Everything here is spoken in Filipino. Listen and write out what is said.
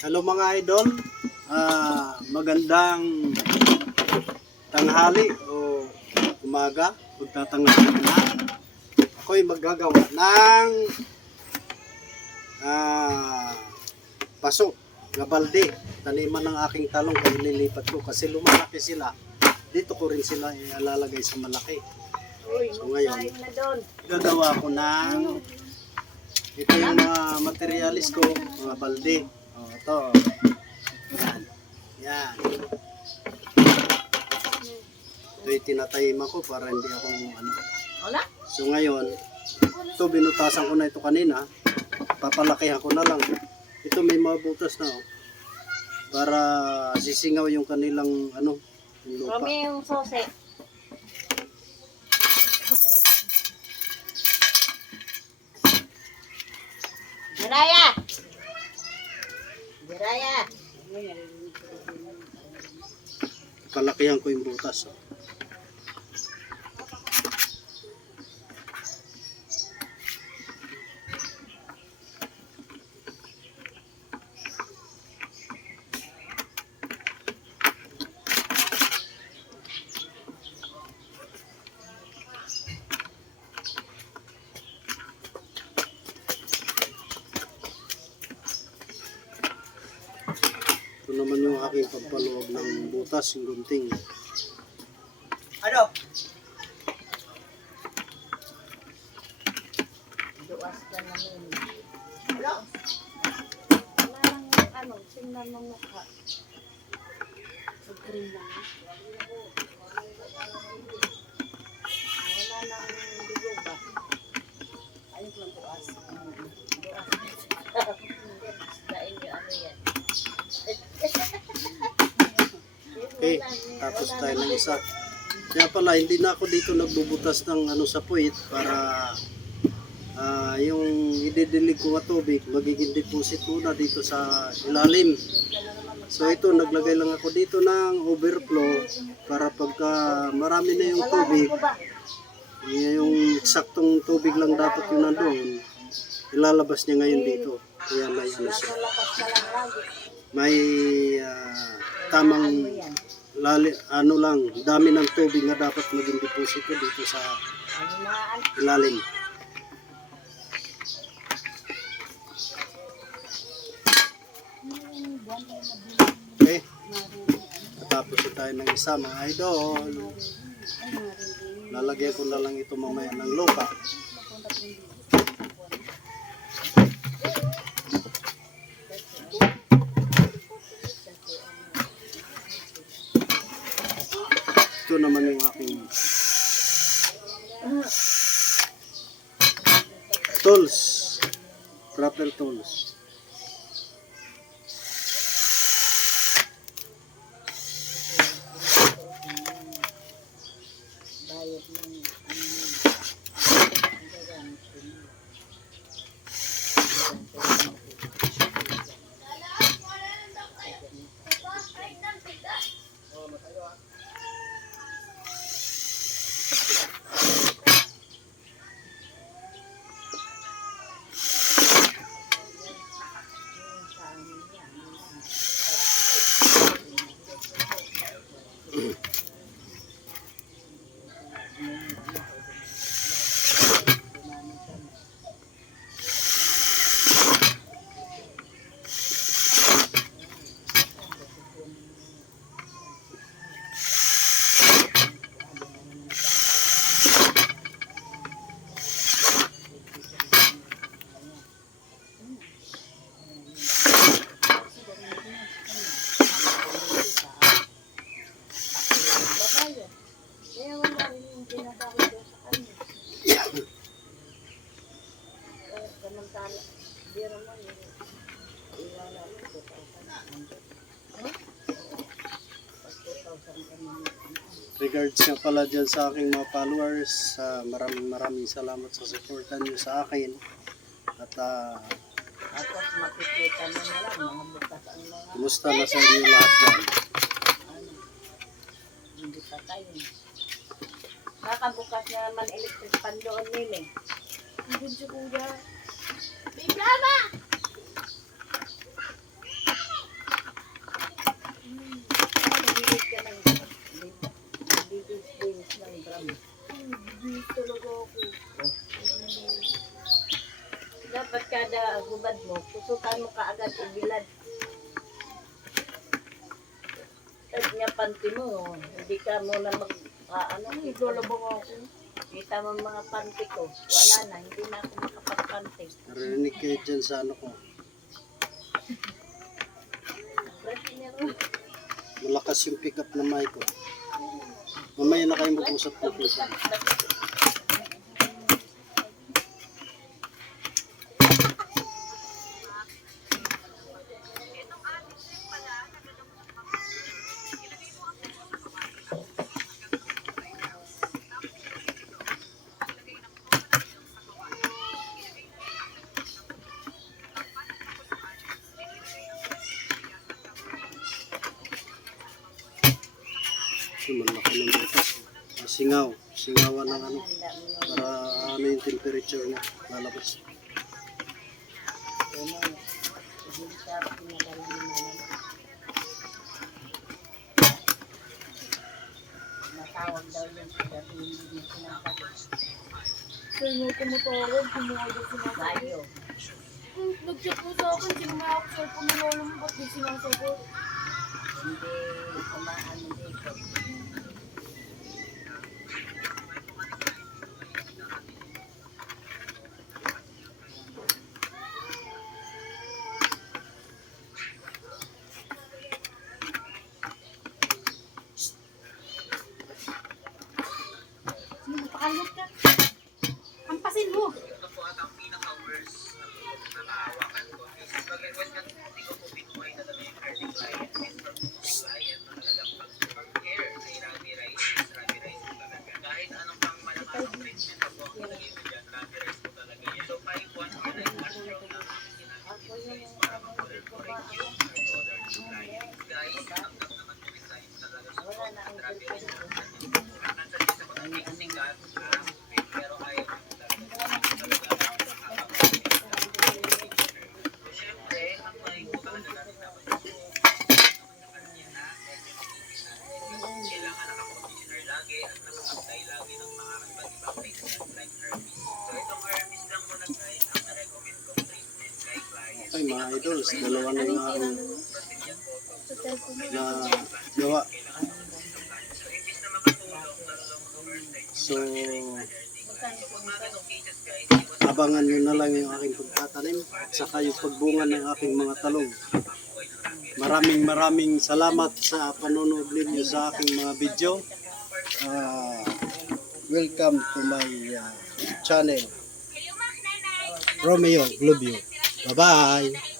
Hello mga idol, magandang tanghali o umaga, kung tatanghali na. Ako'y maggagawa ng paso na balde, taniman ng aking talong kaya nilipat ko kasi lumalaki sila. Dito ko rin sila ilalagay sa malaki. So ngayon, gagawa ko ng ito yung mga materialis ko, mga balde. Ito. Yan. Yan. Ito yung tinatayima ko para hindi akong Wala? So ngayon, ito binutasan ko na ito kanina. Papalakihan ko na lang. Ito may mga butas na para sisingaw yung kanilang yung lupa. Kami yung sose. Jiraya! Jiraya! Palakihan ko yung butas. Ito naman yung aking pagpaluwag ng butas, yung gunting. Ano? Duwas ka namin. Ano? Wala lang tingnan mo mukha. So green lang. Wala lang dugo ba? Ayun lang duwas. Duwas. Dain yung ano yan. Okay, tapos tayo ng isa. Kaya pala, hindi na ako dito nagbubutas ng sa puwit para yung ididilig ko na tubig, magiging deposit muna dito sa ilalim. So ito, naglagay lang ako dito ng overflow para pagka marami na yung tubig, yung eksaktong tubig lang dapat yung nandoon, ilalabas niya ngayon dito. Kaya may siya. May tamang dami ng tubig na dapat maging deposito dito sa ilalim. Okay. Tapos tayo ng isa mga idol. Lalagyan ko na lang ito mamaya ng lupa. Ito naman yung aking tools, proper tools. Regards nga pala dyan sa aking mga followers, maraming salamat sa supportan nyo sa akin. At Tapos makikita mo na lang mga bukas ang mga kumusta na sa inyo lahat dyan? hindi pa tayo. Kakabukas na naman electric pan doon nila. Hindi siya kuya. Biblama! sa hubad mo, tusukan mo kaagad ibilad. Tag niya panty mo, hindi ka muna iglolobong ako. Kita mo mga panty ko, wala na, hindi na ako makapagpanty. Narinig kayo dyan sa ano ko. Malakas yung pick up na mic ko. Mamaya na kayo mag-usap po po sa malaki ng butas. Singawan ng ano para ano yung temperature niya lalabas. Natawag daw yun sa gabi, hindi sinasagot. Kaya mo tumutawag, kumuha sinasagot. Bayo. Nag-chat mo sa akin, sinumaya ako sa cellphone ng lolo mo, ba't di sinasagot? Hindi kumaano dito. Mapakalit ka. Hampasin mo. Wala na ang cellphone ko. Okay mga idols, dalawa na yung aking na gawa. So, abangan nyo na lang yung aking pagtatanim at saka yung pagbunga ng aking mga talong. Maraming salamat sa panonood ninyo sa aking mga video. Welcome to my channel, Romeo Globio. Bye-bye!